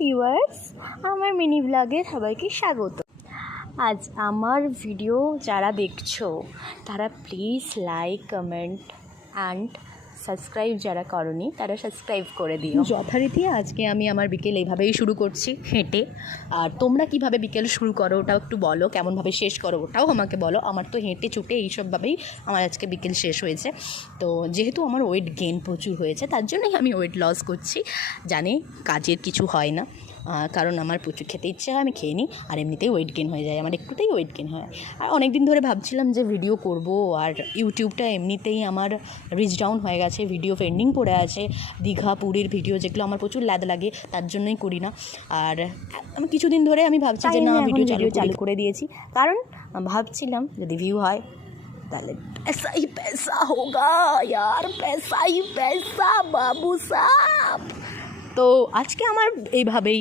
Viewers, আমার mini ব্লগে সবাইকে স্বাগত। আজ আমার ভিডিও যারা দেখছো তারা please like, comment and subscribe যারা করনি তারা সাবস্ক্রাইব করে দিও। যথারীতি আজকে আমি আমার বিকেল এইভাবেই শুরু করছি, হেঁটে। আর তোমরা কিভাবে বিকেল শুরু করো ওটাও একটু বলো, কেমনভাবে শেষ করো ওটাও আমাকে বলো। আমার তো হেঁটে ছুটে এইসবভাবেই আমার আজকে বিকেল শেষ হয়েছে। তো যেহেতু আমার ওয়েট গেইন প্রচুর হয়েছে তার জন্যই আমি ওয়েট লস করছি। জানি কাজের কিছু হয় না, কারণ আমার প্রচুর খেতে ইচ্ছে হয়, আমি খেয়ে নিই, আর এমনিতেই ওয়েট গেইন হয়ে যায়, আমার একটুতেই ওয়েট গেইন হয়। আর অনেক দিন ধরে ভাবছিলাম যে ভিডিও করব, আর ইউটিউবটা এমনিতেই আমার রিচ ডাউন হয়ে গেছে, ভিডিও পেন্ডিং পড়ে আছে। দীঘা পুরীর ভিডিও যেগুলো আমার প্রচুর ল্যাদ লাগে তার জন্যই করি না। আর আমি কিছুদিন ধরে আমি ভাবছি যে না, ভিডিও চালু করে দিয়েছি, কারণ ভাবছিলাম যদি ভিউ হয় তাহলে पैसा ही पैसा होगा यार, पैसा ही पैसा बाबू साहब। তো আজকে আমার এইভাবেই